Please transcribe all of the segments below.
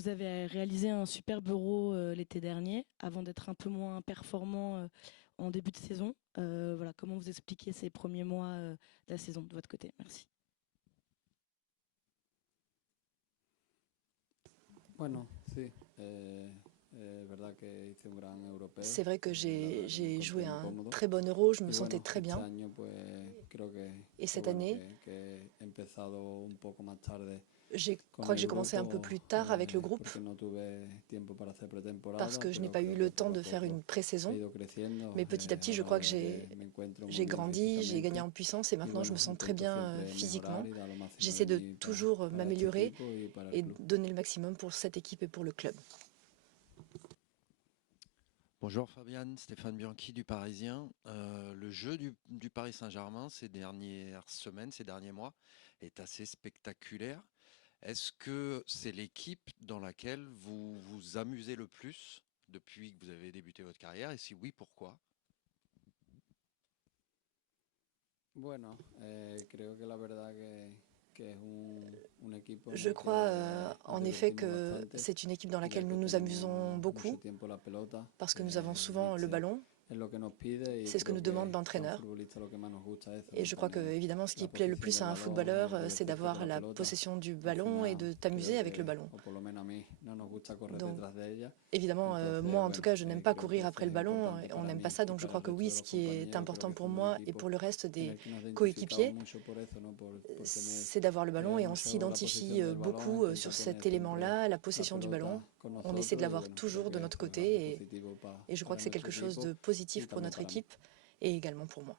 Vous avez réalisé un superbe Euro l'été dernier, avant d'être un peu moins performant en début de saison. Voilà, comment vous expliquez ces premiers mois de la saison de votre côté? Merci. Bueno, sí, es verdad que hice un gran europeo, C'est vrai que la verdad que me j'ai joué encontré muy un cómodo. très bon Euro, je me Y sentais bueno, très este bien. año pues creo Et que cette bueno, année, que he empezado un poco más tarde je con crois que el j'ai commencé un peu grupo plus tard avec le groupe porque no tuve tiempo para hacer parce pretemporada, que je n'ai pero pas eu creo que le temps poco a de faire poco une he pré-saison. ido creciendo. Mais petit à petit, je Ahora la crois que verdad que me encuentro muy j'ai bien grandi, j'ai gagné físicamente en puissance et y maintenant je me bueno, sens très intento bien siempre mejorar physiquement. y dar lo máximo de J'essaie de mí toujours para este m'améliorer equipo y para el et club. donner le maximum pour cette équipe et pour le club. Bonjour Fabiane, Stéphane Bianchi du Parisien. Le jeu du Paris Saint-Germain ces dernières semaines, ces derniers mois, est assez spectaculaire. Est-ce que c'est l'équipe dans laquelle vous vous amusez le plus depuis que vous avez débuté votre carrière? Et si oui, pourquoi? Bueno, creo que la verdad que es un equipo en Je el crois que nos en effet divertimos que bastante, c'est une équipe dans ya laquelle nous que nous amusons tenemos mucho beaucoup tiempo la pelota. parce que nous avons El souvent le míster ballon. es lo que nos pide y C'est ce que nous creo demande que a un l'entraîneur. futbolista lo que más nos gusta es eso, Et ¿no? je crois que, Tener évidemment, ce qui la plaît le posesión plus del à un balón, footballeur, c'est divertirse con d'avoir la la pelota. possession du Al ballon et final de creo t'amuser avec le que, ballon. o por lo menos a mí, no nos gusta correr Donc, detrás de ella. évidemment, Entonces, moi, en tout bueno, cas, je n'aime pas creo que courir eso après es le ballon. importante On para n'aime pas mí ça. y Donc, je para crois el que resto oui, de ce los qui est compañeros. Creo important que pour somos un moi et equipo pour le reste en des el que nos identificamos coéquipiers, mucho por eso, ¿no? Porque c'est d'avoir le ballon et on mucho la s'identifie posesión del balón, beaucoup intento sur tener cet siempre élément-là, la la possession du ballon. pelota con On essaie de nosotros y l'avoir bueno, creo toujours de que notre eso es algo côté positivo et je crois para que c'est nuestro quelque chose equipo de y positif pour también notre para mí. équipe et également pour moi.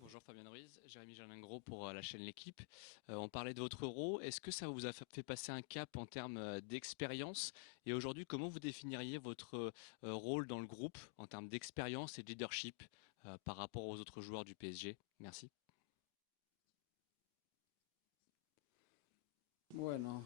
Bonjour Fabien Ruiz, Jérémy Jalingro pour la chaîne L'équipe. On parlait de votre euro. Est-ce que ça vous a fait passer un cap en termes d'expérience? Et aujourd'hui, comment vous définiriez votre rôle dans le groupe en termes d'expérience et de leadership par rapport aux autres joueurs du PSG? Merci. Bueno,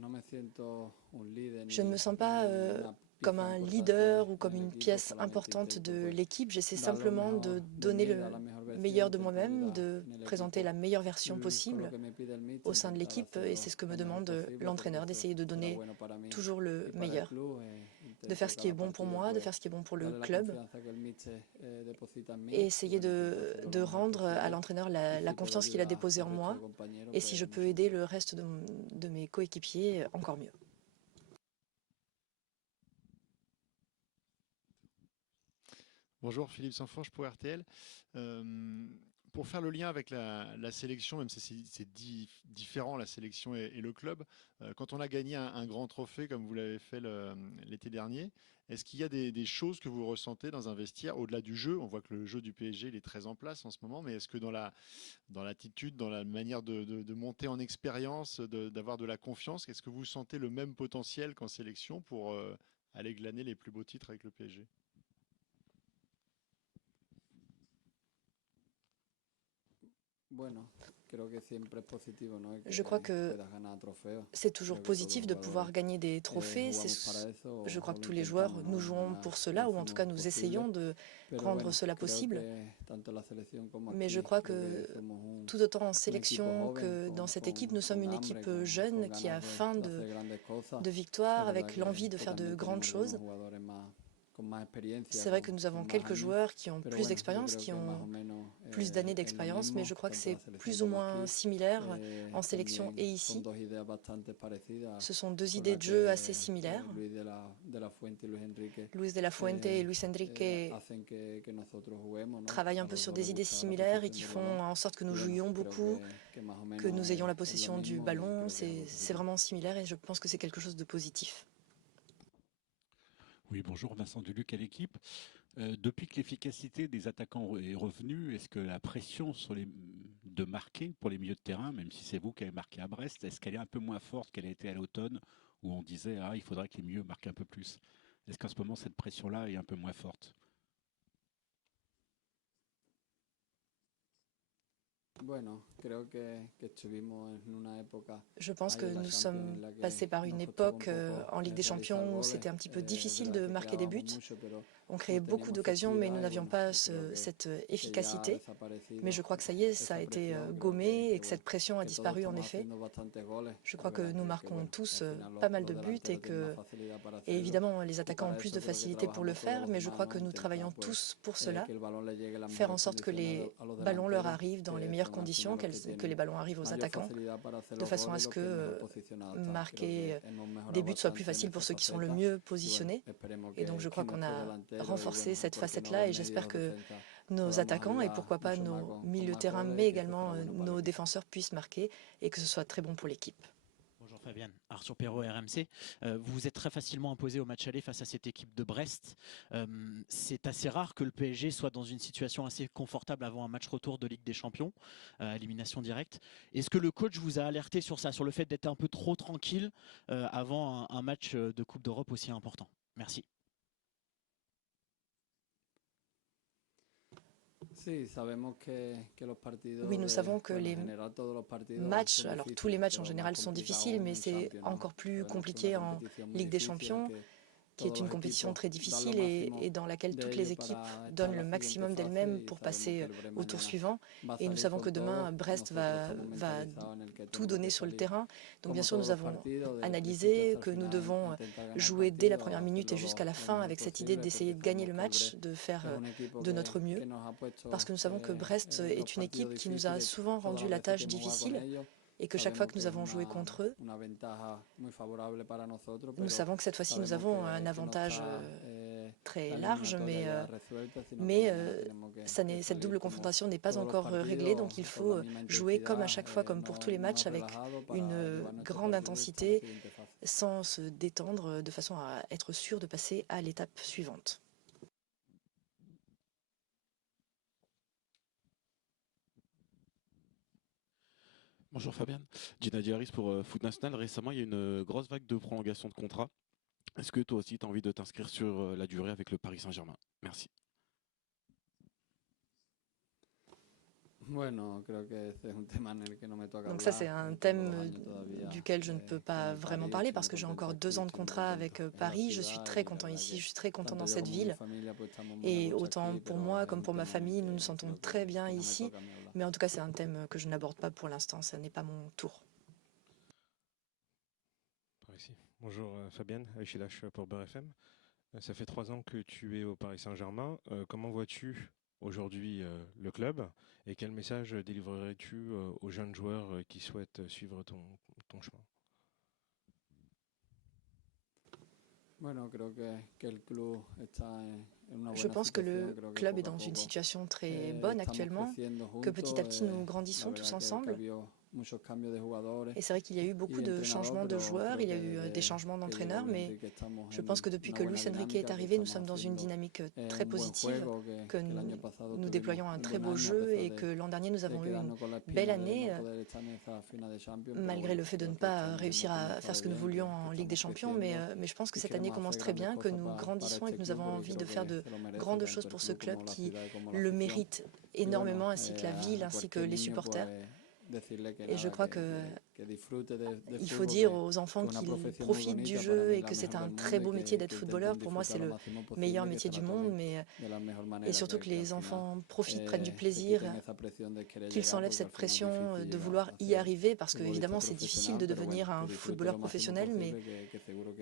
no me siento un líder Je ne me sens pas ni una comme pieza un importante leader ou comme del une equipo, pièce solamente importante intento de pues l'équipe. J'essaie dar lo simplement mejor de de donner mí, dar la le mejor versión, meilleur de intento moi-même, ayudar de en el présenter equipo la meilleure version con lo possible que me pide el au míster, sein de intentar l'équipe. Et c'est hacerlo ce que me lo mejor demande posible porque l'entraîneur, eso d'essayer de será donner bueno para mí toujours le y para el meilleur, club. de Intento faire ce qui est cada bon pour partido moi, de pues faire ce qui est bon pour le darle la club confianza que el míster deposita en et mí y essayer bueno, intento hacerlo lo de mejor rendre à posible l'entraîneur y la si puedo confiance qu'il a ayudar déposée al en resto de moi. compañeros Et si pues je peux mucho aider mejor. le reste de mes coéquipiers, encore mieux. Bonjour, Philippe Sanforge pour RTL. Pour faire le lien avec la sélection, même si c'est différent la sélection et le club, quand on a gagné un grand trophée comme vous l'avez fait l'été dernier, est-ce qu'il y a des choses que vous ressentez dans un vestiaire au-delà du jeu? On voit que le jeu du PSG il est très en place en ce moment, mais est-ce que dans l'attitude, dans la manière de monter en expérience, d'avoir de la confiance, est-ce que vous sentez le même potentiel qu'en sélection pour aller glaner les plus beaux titres avec le PSG? Bueno, creo que siempre es positivo, ¿no? El Je crois que que puedas ganar trofeos. c'est toujours Creo que todos los positif de pouvoir jugadores gagner des trophées. jugamos para Je eso crois o que lo tous les joueurs, intentamos, nous ¿no? Al jouons final pour lo cela, ou en tout cas hacemos nous posible. essayons de Pero rendre bueno, cela creo possible. que tanto en la selección como Mais je aquí, crois creo que que somos tout autant en un equipo sélection joven que dans cette équipe, nous sommes con une hambre, équipe con jeune qui ganas a faim de hacer grandes cosas. de Es victoire, verdad avec l'envie de que faire de también grandes tenemos algunos choses. jugadores con más experiencia, C'est vrai que nous con avons más quelques años, joueurs qui ont pero plus bueno, yo d'expérience, creo qui que más o ont menos plus d'années es lo d'expérience, mais mismo, je crois que tanto en c'est la selección plus ou como moins aquí. similaire en sélection et También son ici. dos ideas bastante parecidas Ce sont deux con idées las de jeu assez que similaires. De la Fuente y Luis Enrique Luis de la Fuente et Luis Enrique hacen que nosotros juguemos, ¿no? travaillent un A peu los sur dos les des idées gusta la similaires et posesión qui del font balón en sorte que y nous bueno, jouions creo beaucoup, que más o que menos nous ayons la es lo possession du mismo y ballon. creo que es algo C'est positivo. vraiment similaire et je pense que c'est quelque chose de positif. Oui, bonjour, Vincent Duluc à l'équipe. Depuis que l'efficacité des attaquants est revenue, est-ce que la pression de marquer pour les milieux de terrain, même si c'est vous qui avez marqué à Brest, est-ce qu'elle est un peu moins forte qu'elle a été à l'automne où on disait ah, il faudrait que les milieux marquent un peu plus? Est-ce qu'en ce moment cette pression-là est un peu moins forte? Je pense que nous sommes passés par une époque en Ligue des Champions où c'était un petit peu difficile de marquer des buts. On créait beaucoup d'occasions, mais nous n'avions pas cette efficacité. Mais je crois que ça y est, ça a été gommé et que cette pression a disparu en effet. Je crois que nous marquons tous pas mal de buts et évidemment les attaquants ont plus de facilité pour le faire, mais je crois que nous travaillons tous pour cela, faire en sorte que les ballons leur arrivent dans les meilleures conditions, que les ballons arrivent aux attaquants, de façon à ce que marquer des buts soit plus facile pour ceux qui sont le mieux positionnés. Et donc je crois qu'on a renforcé cette facette-là et j'espère que nos attaquants et pourquoi pas nos milieux de terrain, mais également nos défenseurs puissent marquer et que ce soit très bon pour l'équipe. Bonjour Fabienne, Arthur Perrault, RMC. Vous vous êtes très facilement imposé au match aller face à cette équipe de Brest. C'est assez rare que le PSG soit dans une situation assez confortable avant un match retour de Ligue des Champions, élimination directe. Est-ce que le coach vous a alerté sur ça, sur le fait d'être un peu trop tranquille avant un match de Coupe d'Europe aussi important? Merci. Oui, nous savons que les matchs, alors tous les matchs en général sont difficiles, mais c'est encore plus compliqué en Ligue des Champions, qui est une compétition très difficile et dans laquelle toutes les équipes donnent le maximum d'elles-mêmes pour passer au tour suivant. Et nous savons que demain, Brest va tout donner sur le terrain. Donc bien sûr, nous avons analysé que nous devons jouer dès la première minute et jusqu'à la fin avec cette idée d'essayer de gagner le match, de faire de notre mieux. Parce que nous savons que Brest est une équipe qui nous a souvent rendu la tâche difficile. Et que chaque fois que nous avons joué contre eux, nous savons que cette fois-ci nous avons un avantage très large, mais cette double confrontation n'est pas encore réglée, donc il faut jouer comme à chaque fois, comme pour tous les matchs, avec une grande intensité, sans se détendre, de façon à être sûr de passer à l'étape suivante. Bonjour Fabienne, Gina Diaris pour Foot National. Récemment, il y a une grosse vague de prolongation de contrat. Est-ce que toi aussi, tu as envie de t'inscrire sur la durée avec le Paris Saint-Germain? Merci. Donc ça, c'est un thème duquel je ne peux pas vraiment parler parce que j'ai encore 2 ans de contrat avec Paris. Je suis très content ici, je suis très content dans cette ville. Et autant pour moi comme pour ma famille, nous nous sentons très bien ici. Mais en tout cas, c'est un thème que je n'aborde pas pour l'instant, ce n'est pas mon tour. Bonjour Fabienne, Aïchilash pour Beurre FM. Ça fait 3 ans que tu es au Paris Saint-Germain. Comment vois-tu aujourd'hui le club et quel message délivrerais-tu aux jeunes joueurs qui souhaitent suivre ton chemin? Je pense que le club est dans une situation très bonne actuellement, que petit à petit nous grandissons tous ensemble. Et c'est vrai qu'il y a eu beaucoup de changements de joueurs, il y a eu des changements d'entraîneurs, mais je pense que depuis que Luis Enrique est arrivé, nous sommes dans une dynamique très positive, que nous déployons un très beau jeu et que l'an dernier nous avons eu une belle année, malgré le fait de ne pas réussir à faire ce que nous voulions en Ligue des Champions, mais je pense que cette année commence très bien, que nous grandissons et que nous avons envie de faire de grandes choses pour ce club qui le mérite énormément, ainsi que la ville, ainsi que les supporters. Et je crois qu'il faut dire aux enfants qu'ils profitent du jeu et que c'est un très beau métier d'être footballeur. Pour moi, c'est le meilleur métier du monde, et surtout que les enfants profitent, prennent du plaisir, qu'ils s'enlèvent cette pression de vouloir y arriver, parce que évidemment c'est difficile de devenir un footballeur professionnel,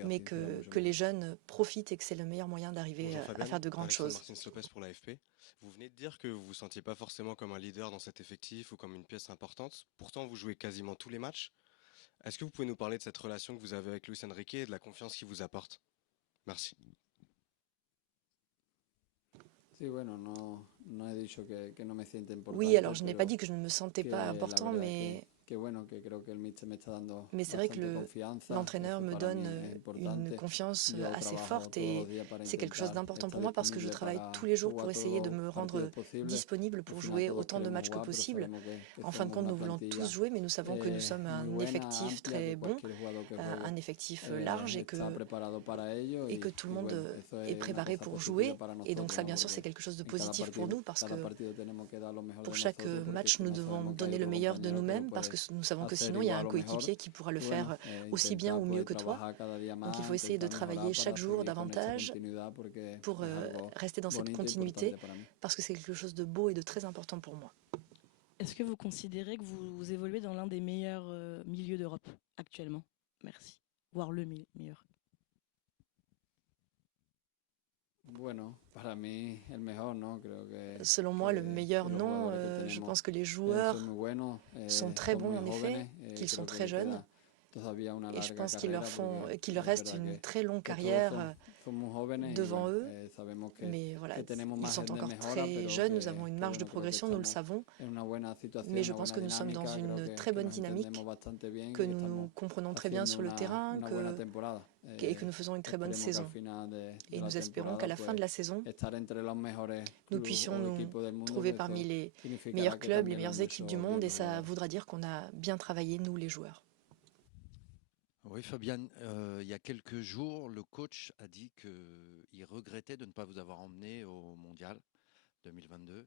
mais que les jeunes profitent et que c'est le meilleur moyen d'arriver à faire de grandes choses. Martins Lopez pour l'AFP. Vous venez de dire que vous vous sentiez pas forcément comme un leader dans cet effectif ou comme une pièce importante. Pourtant, vous jouez quasiment tous les matchs. Est-ce que vous pouvez nous parler de cette relation que vous avez avec Luis Enrique et de la confiance qu'il vous apporte? Merci. Oui, alors je n'ai pas dit que je ne me sentais pas important, mais Mais c'est vrai que l'entraîneur me donne une confiance assez forte et c'est quelque chose d'important pour moi parce que je travaille tous les jours pour essayer de me rendre disponible pour jouer autant de matchs que possible. En fin de compte, nous voulons tous jouer, mais nous savons que nous sommes un effectif très bon, un effectif large et que tout le monde est préparé pour jouer. Et donc ça, bien sûr, c'est quelque chose de positif pour nous parce que pour chaque match, nous devons donner le meilleur de nous-mêmes parce que nous savons que sinon, il y a un coéquipier qui pourra le faire aussi bien ou mieux que toi. Donc il faut essayer de travailler chaque jour davantage pour rester dans cette continuité parce que c'est quelque chose de beau et de très important pour moi. Est-ce que vous considérez que vous évoluez dans l'un des meilleurs milieux d'Europe actuellement? Merci. Voire le meilleur. Selon moi, le meilleur, non. Je pense que les joueurs sont très bons, en effet, qu'ils sont très jeunes. Et je pense qu'il leur reste une très longue carrière devant eux. Mais voilà, ils sont encore très jeunes, nous avons une marge de progression, nous le savons. Mais je pense que nous sommes dans une très bonne dynamique, que nous nous comprenons très bien sur le terrain et que nous faisons une très bonne saison. Et nous espérons qu'à la fin de la saison, nous puissions nous trouver parmi les meilleurs clubs, les meilleures équipes du monde. Et ça voudra dire qu'on a bien travaillé, nous les joueurs. Oui, Fabiane, il y a quelques jours, le coach a dit qu'il regrettait de ne pas vous avoir emmené au Mondial 2022.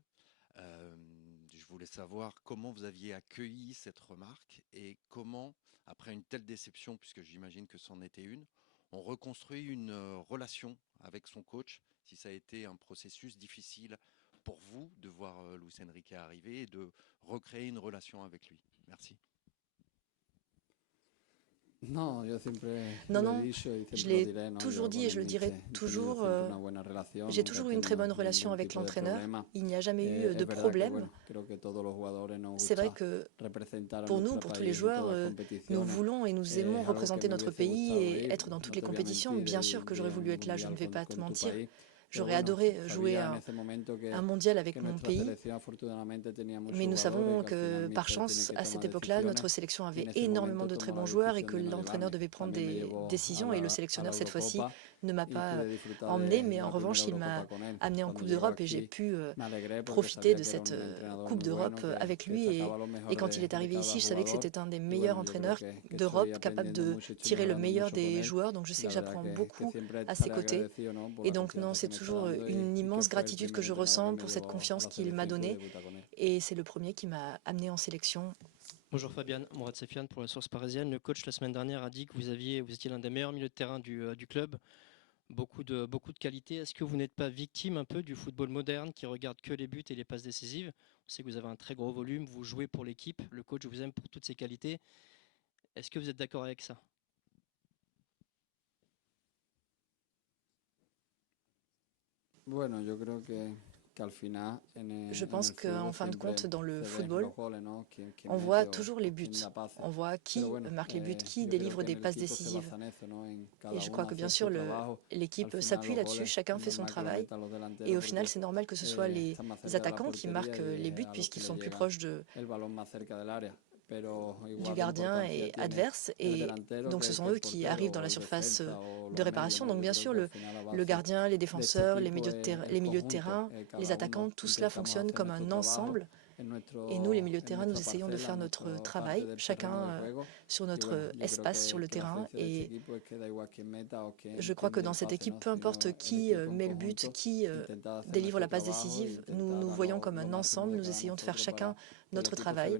Je voulais savoir comment vous aviez accueilli cette remarque et comment, après une telle déception, puisque j'imagine que c'en était une, on reconstruit une relation avec son coach, si ça a été un processus difficile pour vous de voir Luis Enrique arriver et de recréer une relation avec lui. Merci. Non, je l'ai toujours dit et je le dirai toujours. J'ai toujours eu une très bonne relation avec l'entraîneur. Il n'y a jamais eu de problème. C'est vrai que pour nous, pour tous les joueurs, nous voulons et nous aimons représenter notre pays et être dans toutes les compétitions. Bien sûr que j'aurais voulu être là, je ne vais pas te mentir. J'aurais adoré jouer un mondial avec mon pays, mais nous savons que par chance, à cette époque-là, notre sélection avait énormément de très bons joueurs et que l'entraîneur devait prendre des décisions et le sélectionneur, cette fois-ci, ne m'a pas emmené, mais en revanche, il m'a amené en Coupe d'Europe et j'ai pu profiter de cette Coupe d'Europe avec lui. Et quand il est arrivé ici, je savais que c'était un des meilleurs entraîneurs d'Europe, capable de tirer le meilleur des joueurs. Donc je sais que j'apprends beaucoup à ses côtés. Et donc non, c'est toujours une immense gratitude que je ressens pour cette confiance qu'il m'a donnée. Et c'est le premier qui m'a amené en sélection. Bonjour Fabiane, Mourad Sefiane pour la Source Parisienne. Le coach la semaine dernière a dit que vous étiez l'un des meilleurs milieux de terrain du club. Beaucoup de qualité. Est-ce que vous n'êtes pas victime un peu du football moderne qui regarde que les buts et les passes décisives? On sait que vous avez un très gros volume, vous jouez pour l'équipe, le coach vous aime pour toutes ses qualités. Est-ce que vous êtes d'accord avec ça? Je pense qu'en fin de compte, dans le football, on voit toujours les buts. On voit qui marque les buts, qui délivre des passes décisives. Et je crois que bien sûr, l'équipe s'appuie là-dessus, chacun fait son travail. Et au final, c'est normal que ce soit les attaquants qui marquent les buts puisqu'ils sont plus proches du gardien et adverse, et donc ce sont eux qui arrivent dans la surface de réparation. Donc bien sûr, le gardien, les défenseurs, les milieux de terrain, les attaquants, tout cela fonctionne comme un ensemble. Et nous, les milieux de terrain, nous essayons de faire notre travail, chacun sur notre espace sur le terrain. Et je crois que dans cette équipe, peu importe qui met le but, qui délivre la passe décisive, nous nous voyons comme un ensemble, nous essayons de faire chacun notre travail,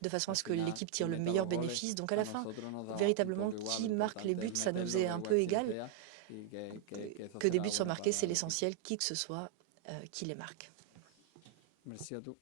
de façon à ce que l'équipe tire le meilleur bénéfice. Donc à la fin, véritablement, qui marque les buts, ça nous est un peu égal. Que des buts soient marqués, c'est l'essentiel, qui que ce soit qui les marque. Merci à tous.